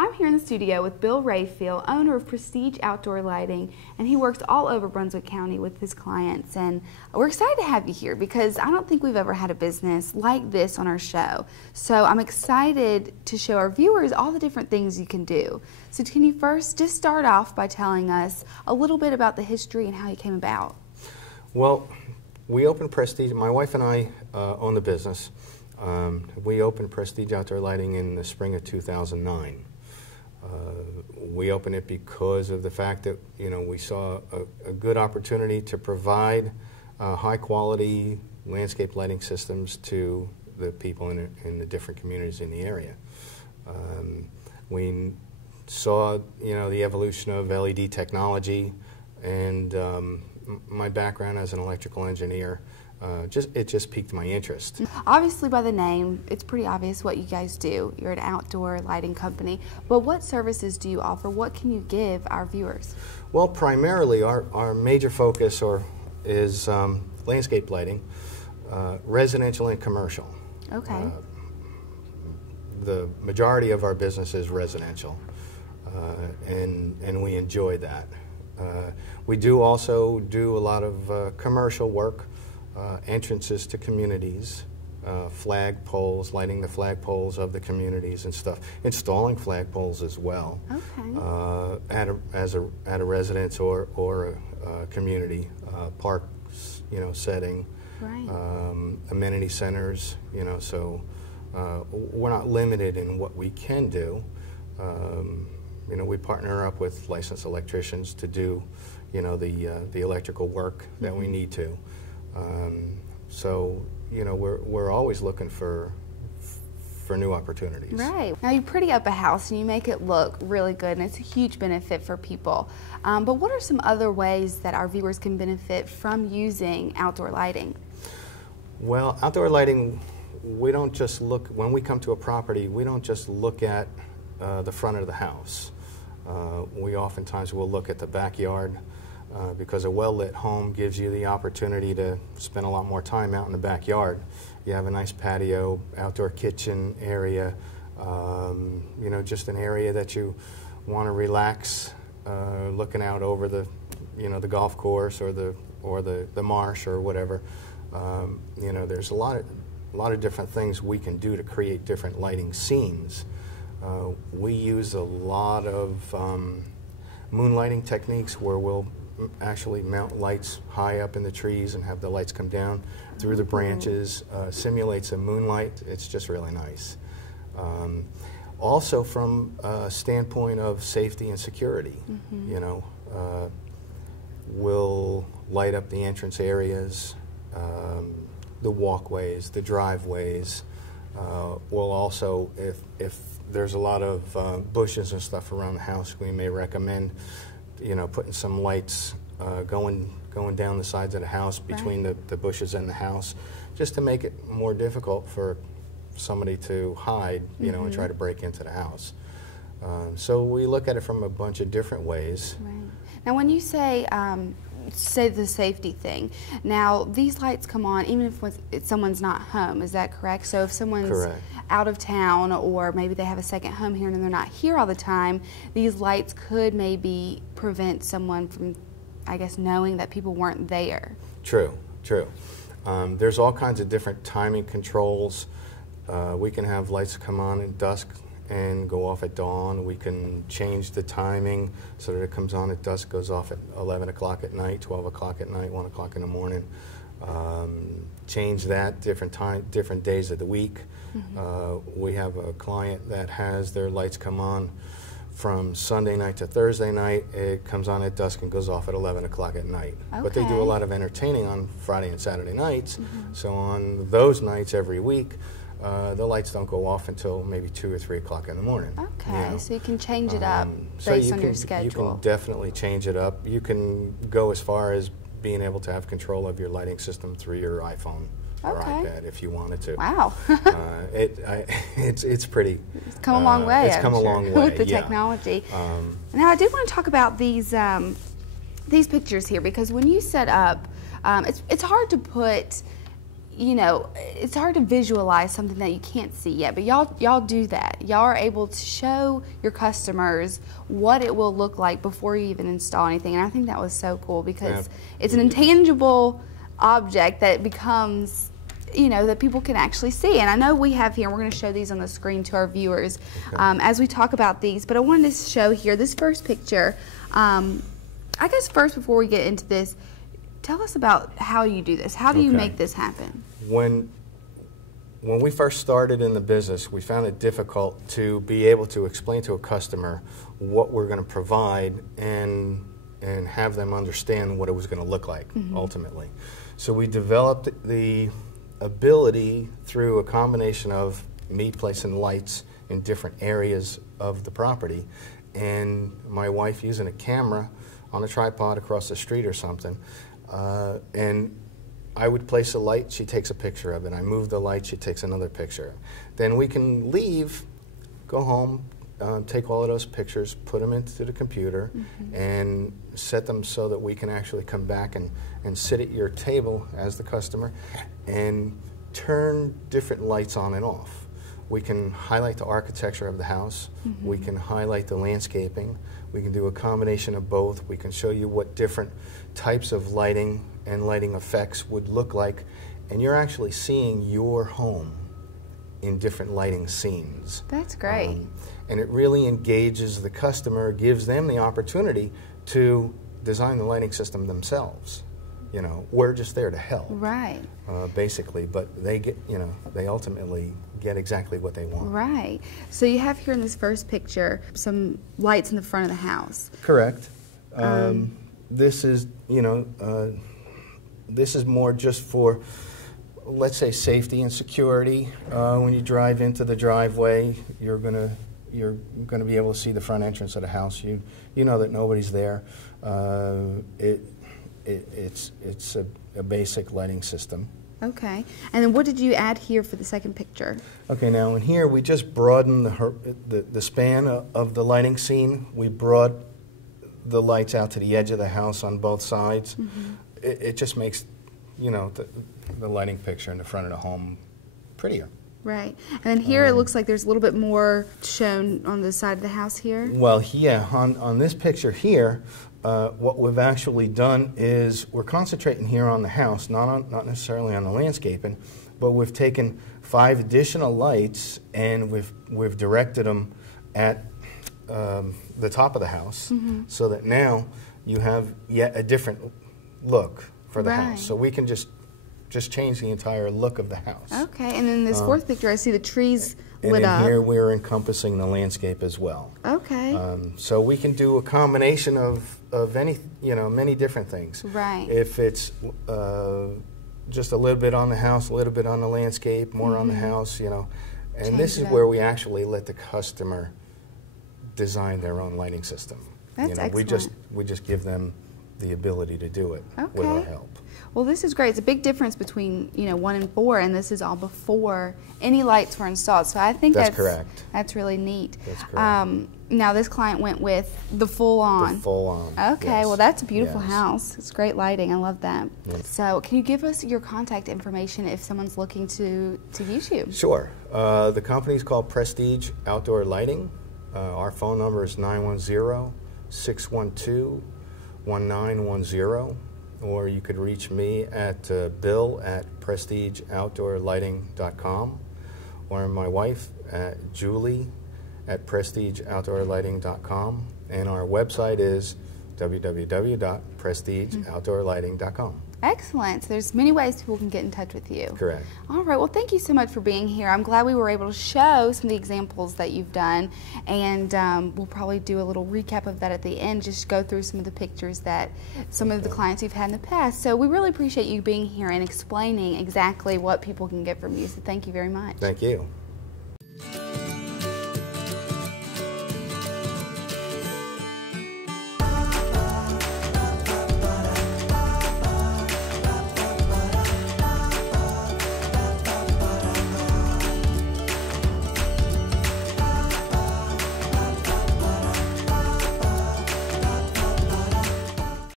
I'm here in the studio with Bill Rayfield, owner of Prestige Outdoor Lighting, and he works all over Brunswick County with his clients. And we're excited to have you here because I don't think we've ever had a business like this on our show. So I'm excited to show our viewers all the different things you can do. So can you first just start off by telling us a little bit about the history and how you came about? Well, we opened Prestige, my wife and I own the business. We opened Prestige Outdoor Lighting in the spring of 2009. We opened it because of the fact that, you know, we saw a good opportunity to provide high quality landscape lighting systems to the people in the different communities in the area. We saw, you know, the evolution of LED technology, and my background as an electrical engineer, it just piqued my interest. Obviously, by the name, it's pretty obvious what you guys do. You're an outdoor lighting company, but what services do you offer? What can you give our viewers? Well, primarily our major focus is landscape lighting, residential and commercial. Okay. The majority of our business is residential, and we enjoy that. We do also do a lot of commercial work. Entrances to communities, flag poles, lighting the flag poles of the communities and stuff, installing flag poles as well. Okay. At a residence or a community, parks, you know, setting, Right. Amenity centers, you know, so we're not limited in what we can do. You know, we partner up with licensed electricians to do, you know, the electrical work that we need to. So, you know, we're always looking for new opportunities. Right. Now you pretty up a house and you make it look really good, and it's a huge benefit for people. But what are some other ways that our viewers can benefit from using outdoor lighting? Well, outdoor lighting, we don't just look, when we come to a property, we don't just look at the front of the house. We oftentimes will look at the backyard. Because a well-lit home gives you the opportunity to spend a lot more time out in the backyard. You have a nice patio, outdoor kitchen area, you know, just an area that you want to relax, looking out over the, you know, the golf course or the marsh or whatever. You know, there's a lot of different things we can do to create different lighting scenes. We use a lot of moonlighting techniques where we'll actually mount lights high up in the trees and have the lights come down through the branches, simulates a moonlight. It's just really nice. Also from a standpoint of safety and security, you know, we'll light up the entrance areas, the walkways, the driveways. We'll also, if there's a lot of bushes and stuff around the house, we may recommend, you know, putting some lights going down the sides of the house between the bushes and the house, just to make it more difficult for somebody to hide, you know, and try to break into the house. So we look at it from a bunch of different ways. Right. Now, when you say the safety thing, now these lights come on even if someone's not home, is that correct? So if someone's out of town, or maybe they have a second home here and they're not here all the time, these lights could maybe prevent someone from, I guess, knowing that people weren't there. True, true. There's all kinds of different timing controls. We can have lights come on at dusk and go off at dawn. We can change the timing so that it comes on at dusk, goes off at 11 o'clock at night, 12 o'clock at night, 1 o'clock in the morning. Change that different days of the week. We have a client that has their lights come on from Sunday night to Thursday night. It comes on at dusk and goes off at 11 o'clock at night. Okay. But they do a lot of entertaining on Friday and Saturday nights. So on those nights every week, the lights don't go off until maybe 2 or 3 o'clock in the morning. Okay, you know? So you can change it up based on your schedule. You can definitely change it up. You can go as far as being able to have control of your lighting system through your iPhone or iPad if you wanted to. Wow. It's pretty. It's come a long way. It's come a long way with the technology. Now I do want to talk about these pictures here, because when you set up, it's hard to put you know, it's hard to visualize something that you can't see yet, but y'all do that. Y'all are able to show your customers what it will look like before you even install anything, and I think that was so cool because it's an intangible object that becomes, you know, that people can actually see. And I know we have here, and we're going to show these on the screen to our viewers as we talk about these, but I wanted to show here this first picture. I guess first, before we get into this, tell us about how you do this. How do you make this happen? When we first started in the business, we found it difficult to be able to explain to a customer what we're going to provide and have them understand what it was going to look like ultimately. So we developed the ability through a combination of me placing lights in different areas of the property and my wife using a camera on a tripod across the street or something. And I would place a light, she takes a picture of it. I move the light, she takes another picture. Then we can leave, go home, take all of those pictures, put them into the computer, and set them so that we can actually come back and sit at your table as the customer and turn different lights on and off. We can highlight the architecture of the house. We can highlight the landscaping. We can do a combination of both. We can show you what different types of lighting and lighting effects would look like. And you're actually seeing your home in different lighting scenes. That's great. And it really engages the customer, gives them the opportunity to design the lighting system themselves. You know, we're just there to help. Right. Basically, but they get, you know, they ultimately get exactly what they want. Right. So you have here in this first picture some lights in the front of the house. Correct. This is, you know, this is more just for, let's say, safety and security. When you drive into the driveway, you're gonna be able to see the front entrance of the house. You know that nobody's there. It's a basic lighting system. Okay. And then what did you add here for the second picture? Okay, now in here we just broadened the span of the lighting scene. We brought the lights out to the edge of the house on both sides. It just makes, you know, the lighting picture in the front of the home prettier. Right. And then here it looks like there's a little bit more shown on the side of the house here. Well, yeah, on this picture here, what we've actually done is we're concentrating here on the house, not necessarily on the landscaping, but we've taken 5 additional lights and we've directed them at the top of the house, so that now you have yet a different look for the house. So we can just change the entire look of the house. Okay, and in this fourth picture, I see the trees lit up. And in here, we're encompassing the landscape as well. Okay. So we can do a combination of any, you know, many different things. Right. If it's just a little bit on the house, a little bit on the landscape, more on the house, you know. And this is where we actually let the customer design their own lighting system. That's excellent. We just give them the ability to do it with our help. Well, this is great. It's a big difference between, you know, 1 and 4, and this is all before any lights were installed. So I think that's correct. That's really neat. That's correct. Now this client went with the full on. The full on. Okay, well that's a beautiful house. It's great lighting. I love that. So can you give us your contact information if someone's looking to use you? Sure. The company is called Prestige Outdoor Lighting. Our phone number is 910-612-1910. Or you could reach me at bill@prestigeoutdoorlighting.com, or my wife at julie@prestigeoutdoorlighting.com, and our website is www.prestigeoutdoorlighting.com. Excellent. So there's many ways people can get in touch with you. Correct. All right. Well, thank you so much for being here. I'm glad we were able to show some of the examples that you've done, and we'll probably do a little recap of that at the end, just go through some of the pictures that some of the clients you've had in the past. So we really appreciate you being here and explaining exactly what people can get from you. So thank you very much. Thank you.